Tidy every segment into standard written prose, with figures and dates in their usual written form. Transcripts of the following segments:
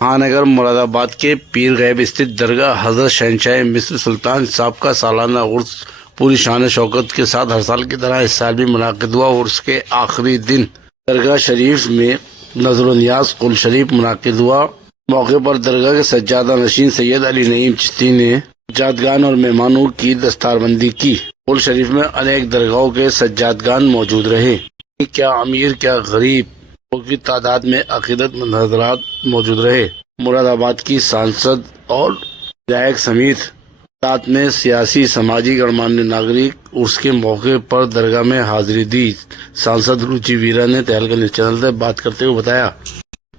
महानगर मुरादाबाद के पीर गैब स्थित दरगाह हजरत शहनशाह मिस्र सुल्तान साहब का सालाना उर्स पूरी शान शौकत के साथ हर साल की तरह इस साल भी मुनाकिद हुआ। उर्स के आखिरी दिन दरगाह शरीफ में नजर नियाज कुल शरीफ मुनाकिद हुआ। मौके पर दरगाह के सज्जादा नशीन सैयद अली नईम चिश्ती ने सज्जादगान और मेहमानों की दस्तारबंदी की। कुल शरीफ में अनेक दरगाहों के सज्जादगान मौजूद रहे। क्या अमीर क्या गरीब की तादाद में अकीदतमंद हज़रात मौजूद रहे। मुरादाबाद की सांसद और विधायक समेत साथ में सियासी समाजी गणमान्य नागरिक उर्स के मौके पर दरगाह में हाजिरी दी। सांसद रुचि वीरा ने तहलका न्यूज़ चैनल से बात करते हुए बताया।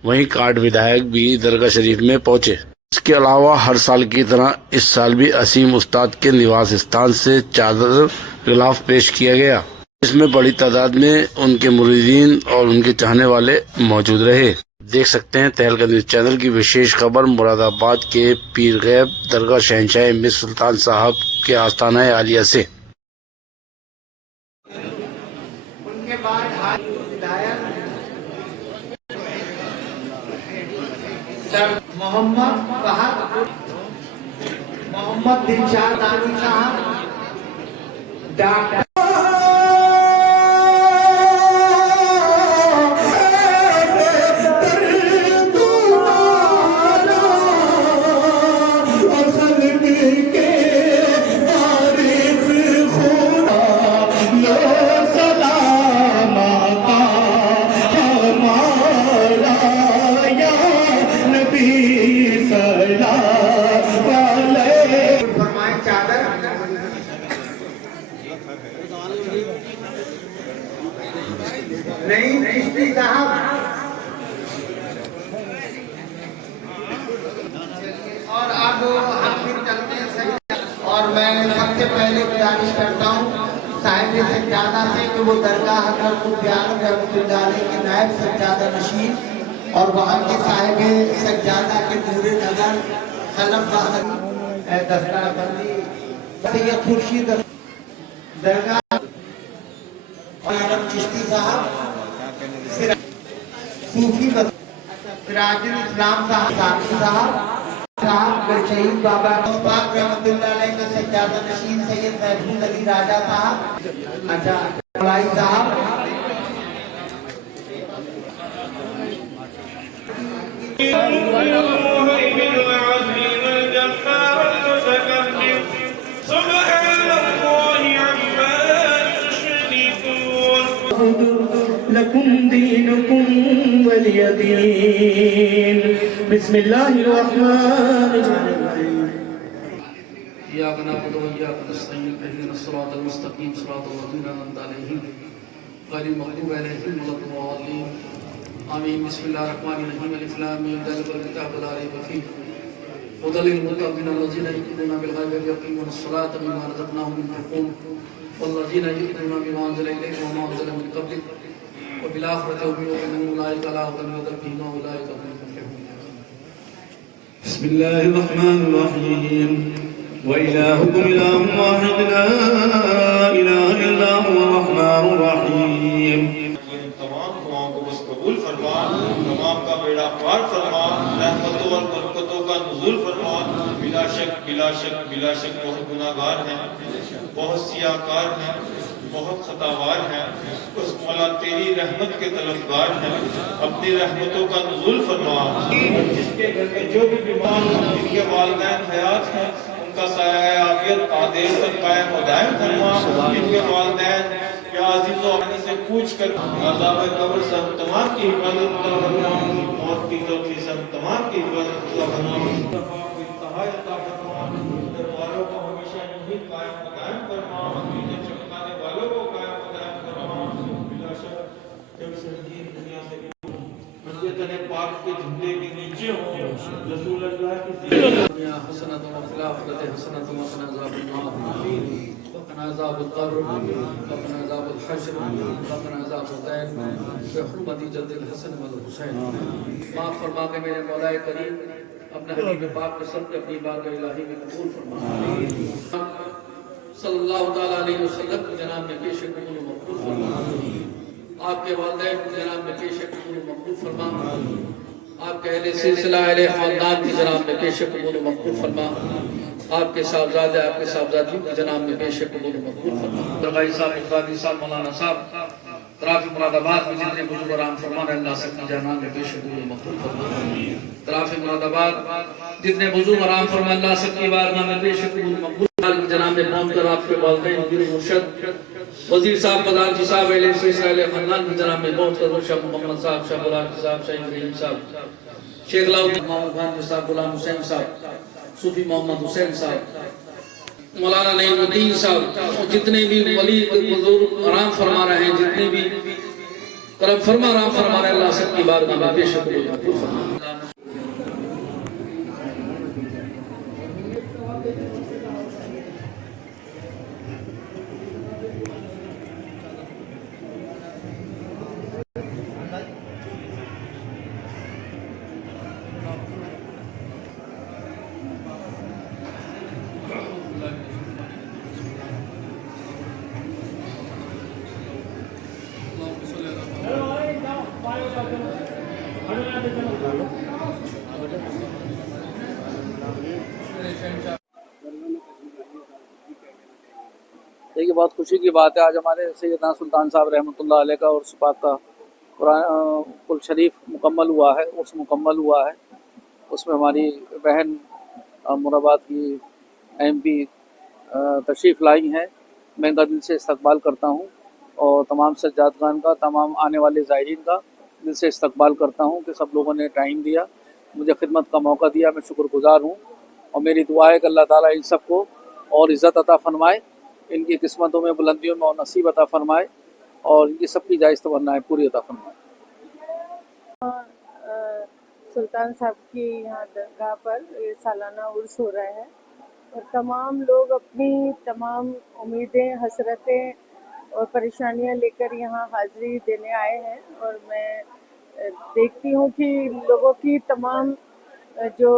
वहीं काट विधायक भी दरगाह शरीफ में पहुंचे। इसके अलावा हर साल की तरह इस साल भी असीम उस्ताद के निवास स्थान से चादर गिलाफ पेश किया गया। इसमें बड़ी तादाद में उनके मुरीदीन और उनके चाहने वाले मौजूद रहे। देख सकते हैं तहलका न्यूज़ चैनल की विशेष खबर मुरादाबाद के पीर गैब दरगाह शहनशाह मिस्र सुल्तान साहब के आस्थाना आलिया से। मोहम्मद दिलशाद दानी साहब, डॉक्टर नहीं चिश्ती साहब और अब हम फिर चलते हैं। और मैं सबसे पहले गुजारिश करता हूँ साहिब सज्जादा से कि वो दरगाह हज़रत रहमतुल्लाह के नायब सज्जादा नशीन और वहाँ के साहिब सज्जादा के पूरे नगर कलम दस्तारबंदी सैयद खुर्शीद दरगाह और चिश्ती साहब, सूफी सिराजुल इस्लाम साहब साहब शहीद बाबा पाक रहमतुल्लाह अलैह के सज्जादा नशीन सैयद महफूज अली राजा साहब, अच्छा मौलाई साहब, लकुम दीनुकुम वलिय दीन। बिस्मिल्लाहिर रहमानिर रहीम। इय्याक नअबुदु व इय्याक नस्तईन इहदिनस सिरातल मुस्तकीम सिरातल लज़ीना अनअमता अलैहिम गैरिल मग़दूबि अलैहिम वलद्दालीन। आमीन। बिस्मिल्लाहिर रहमानिर रहीम। अलिफ लाम मीम ज़ालिकल किताबु ला रैब फीह हुदल लिल मुत्तक़ीन अल्लज़ीना युमिनूना बिल गैबि व युक़ीमूनस सलाता व मिम्मा रज़क़नाहुम युनफ़िक़ून वल्लज़ीना युमिनूना बिमा उन्ज़िला इलैका व मा उन्ज़िला मिन क़ब्लिक व बिल आखिरति हुम युक़िनून उलाइका अला हुदन मिन रब्बिहिम व उलाइका हुमुल मुफ़्लिहून। बिस्मिल्लाहिर रहमानिर रहीम। व इलाहुकुम इलाहुन वाहिद ला इलाहा इल्ला हुवा रहमानुर रहीम। तमाम दुआओं को बस कबूल फरमा, तमाम का बेड़ा पार फरमा, रहमतों और बरकतों का नुज़ूल फरमा। बिला शक बहुत गुनाहगार हैं, बहुत सियाकार हैं, बहुत खतावार हैं। उस मौला तेरी रहमत के तलबगार हैं, अपनी रहमतों का नुज़ूल फरमा। जिसके घर में जो भी बीमार हैं, जिनके वालिदैन हयात हैं, उनका साया आफियत आदेश तक कायम व दायम फरमा। जिनके वालिदैन या अजीज़ों से पूछ कर अज़ाब कब्र से हम तमाम की हिफाजत फरमा, मौत की तौक़ी से हम तमाम की हिफाजत फरमा। वालों को हमेशा यही कायम व दायम फरमा, चमकाने वालों को कायम व दायम फरमा। बिला शक जब संगीन दुनिया से मस्जिद पाक के झंडे के नीचे हो रसूल अल्लाह की हसनत व फिल आखिरति हसनत व क़ना अज़ाबन नार व क़ना अज़ाबल क़ब्र व क़ना अज़ाबल हश्र व क़ना अज़ाबल दैन बिहुर्मति जद्दिल हसन वल हुसैन। माफ़ फरमा के मेरे मौलाए करीम अपने हबीब पाक के सब अपनी बारगाह इलाही में कबूल फरमा। सल्लल्लाहु तआला अलैहि वसल्लम के जनाब में पेश कबूल मकबूल फरमा। आपके वालिदैन को जनाब में पेश कबूल मकबूल फरमा। आपके अहले सिलसिला अहले खानदान की जनाब में पेश कबूल मकबूल फरमा। आपके साहबजादे आपके साहबजादियों की जनाब में पेश कबूल मकबूल फरमा। दरगाही साहब, इकबाली साहब, मौलाना साहब, तराफी मुरादाबाद में जितने बुजुर्ग आराम फरमान अल्लाह सबकी जनाब में पेश कबूल मकबूल फरमा। तराफी मुरादाबाद जितने बुजुर्ग आराम फरमान अल्लाह सबकी बारगाह में पेश कबूल मकबूल जनाब में पहुंच कर आपके वालिदैन पीर मुर्शद वजीर साहब, खजानची साहब, अहले सिलसिला अहले खानदान की जनाब में पहुंच कर शाह मोहम्मद साहब, शाह बुलाकी साहब, शाह इब्राहिम साहब, शेख लाउद्दीन मोहम्मद खान साहब, गुलाम हुसैन साहब, सूफी मोहम्मद हुसैन साहब, मौलाना नईमुद्दीन साहब और जितने भी वली बुजुर्ग आराम फरमा रहे हैं, जितने भी करम फरमा आराम फरमा रहे, अल्लाह सबकी बारगाह में पेश कबूल मकबूल फरमा। देखिए, बहुत खुशी की बात है, आज हमारे सैयदना सुल्तान साहब रहमतुल्लाह अलैह का उर्स पाक का कुल शरीफ मुकम्मल हुआ है, उर्स मुकम्मल हुआ है। उसमें हमारी बहन मुराबाद की MP तशरीफ़ लाई हैं। मैं इनका दिल से इस्तकबाल करता हूँ और तमाम सज्जादगान का, तमाम आने वाले ज़ायरीन का दिल से इस्तकबाल करता हूँ कि सब लोगों ने टाइम दिया, मुझे खिदमत का मौका दिया। मैं शुक्रगुज़ार हूँ और मेरी दुआ है कि अल्लाह ताला इन सबको और इज़्ज़त अता फ़रमाए, इनकी किस्मतों में बुलंदियों में और नसीब अता फ़रमाए और इनकी सबकी जायज़ तमन्नाएं पूरी अता फ़रमाए। सुल्तान साहब की यहाँ दरगाह पर ये सालाना उर्स हो रहा है और तमाम लोग अपनी तमाम उम्मीदें, हसरतें और परेशानियाँ लेकर यहाँ हाज़िरी देने आए हैं और मैं देखती हूँ कि लोगों की तमाम जो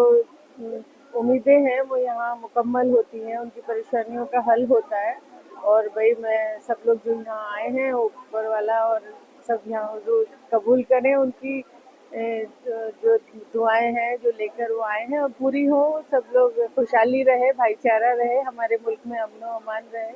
उम्मीदें हैं वो यहाँ मुकम्मल होती हैं, उनकी परेशानियों का हल होता है। और भाई मैं सब लोग जो यहाँ आए हैं, ऊपर वाला और सब यहाँ हुजूर कबूल करें उनकी जो दुआएं हैं जो लेकर वो आए हैं और पूरी हो। सब लोग खुशहाली रहे, भाईचारा रहे, हमारे मुल्क में अमन व अमान रहे।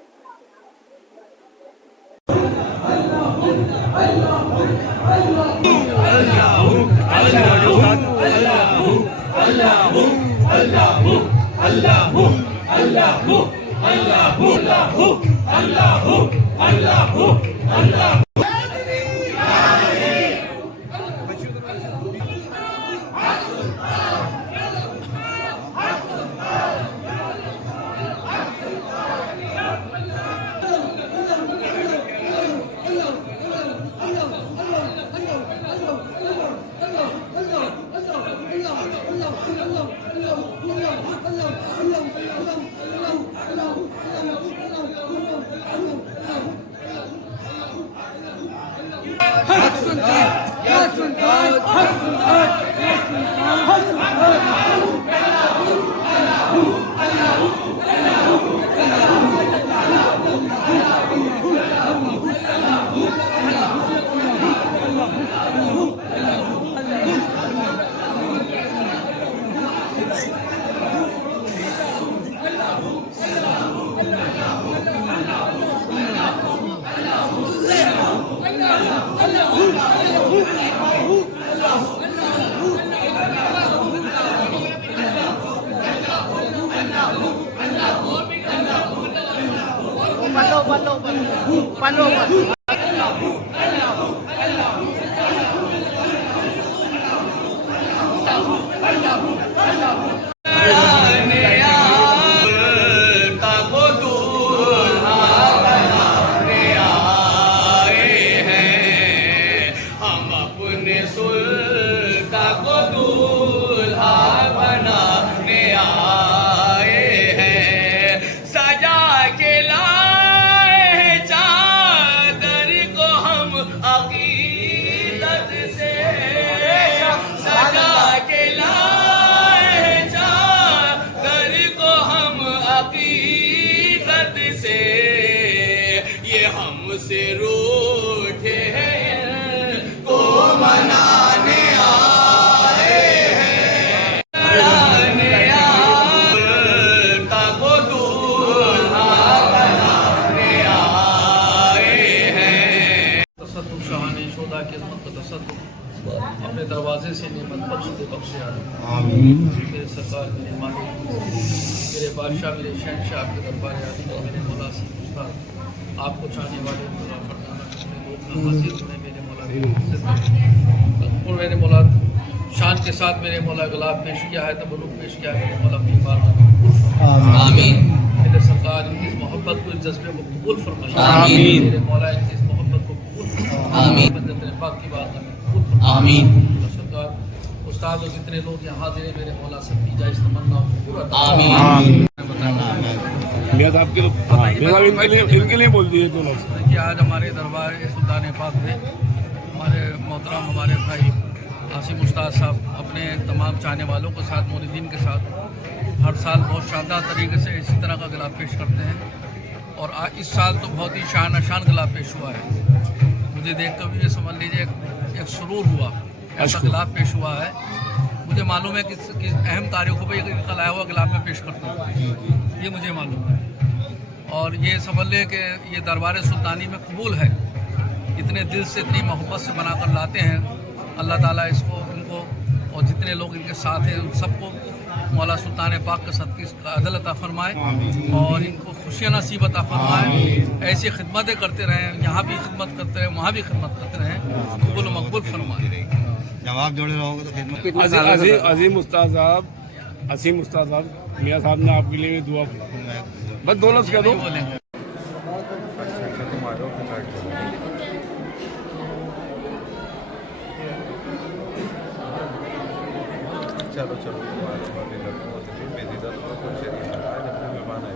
सजा के लाए चादर शोदा की अज़मत का तसद्दुक़ अपने दरवाजे से नेमत बख्श दे बख्शे मेरे सरकार मेरे मालिक मेरे बादशाह मेरे शहनशाह आपके दरबार आदि और मेरे मौला से उस्ताद आपको चाहने वाले मौला फरमाना अपने लोग हाजिर में मेरे मौला और मेरे मौला शान के साथ मेरे मौला गुलाब पेश किया है तबरुक पेश किया है मेरे मौला अपनी बात आमीन। मेरे सरकार इनकी इस मोहब्बत को इस जज्बे को कबूल फरमाए आमीन। मेरे मौला इनकी इस मोहब्बत को कबूल फरमाए आमीन। तेरे पाक की बात कबूल फरमाए आमीन। सरकार उस्ताद और जितने लोग यहाँ हाजिर हैं मेरे मौला सबकी जायज़ तमन्नाओं को पूरा आमीन। मियां साहब के इनके लिए बोल दिए दो लोग कि आज हमारे दरबार सुल्तान पाक में हमारे मोहतरम हमारे भाई आसिम उस्ताद साहब अपने तमाम चाहने वालों के साथ मुरीदीन के साथ हर साल बहुत शानदार तरीके से इसी तरह का गिलाफ पेश करते हैं और इस साल तो बहुत ही शान गिलाफ पेश हुआ है। मुझे देख कर भी ये समझ लीजिए एक सुरूर हुआ, ऐसा गिलाफ पेश हुआ है। मुझे मालूम है कि अहम तारीखों पर इनका लाया हुआ गिलाफ में पेश करता हूँ, ये मुझे मालूम है। और ये समझ लें कि ये दरबार सुल्तानी में कबूल है, इतने दिल से इतनी मोहब्बत से बनाकर लाते हैं। अल्लाह ताला इसको इनको और जितने लोग इनके साथ हैं उन सबको मौला सुल्तान पाक के सदक़े का अदल अता फरमाए और इनको खुशियाँ नसीब अता फरमाए। ऐसी खिदमतें करते रहें, यहाँ भी खिदमत करते रहें, वहाँ भी खिदमत करते रहें, कबूल मकबूल फरमाए। जवाब जोड़े रहोगे तो खिदमत। अजीम उस्ताद साहब असीम उस्ताद साहब मियां साहब ने आपके लिए दुआ बस दो लफ्ज़ कह दो। चलो चलो मेरी दर्द को कुछ आज अपने मेहमान आए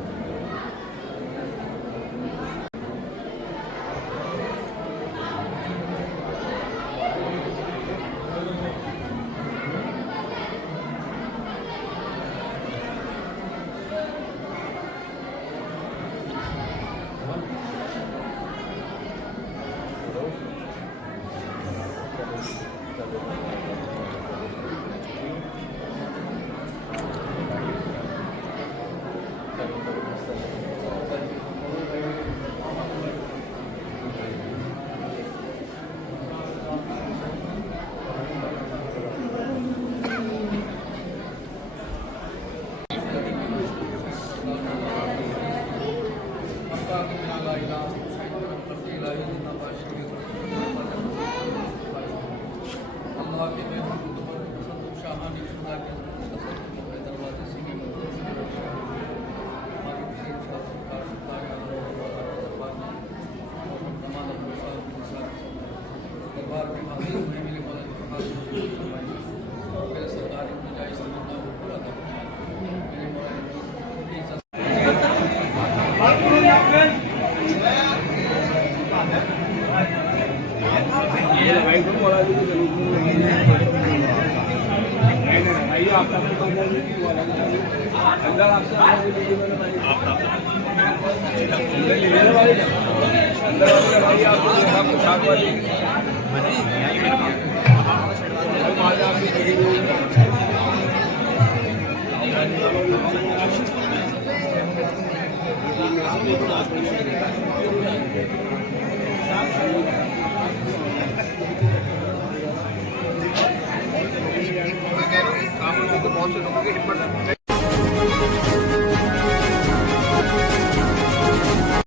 बहुत से लोगों की हिम्मत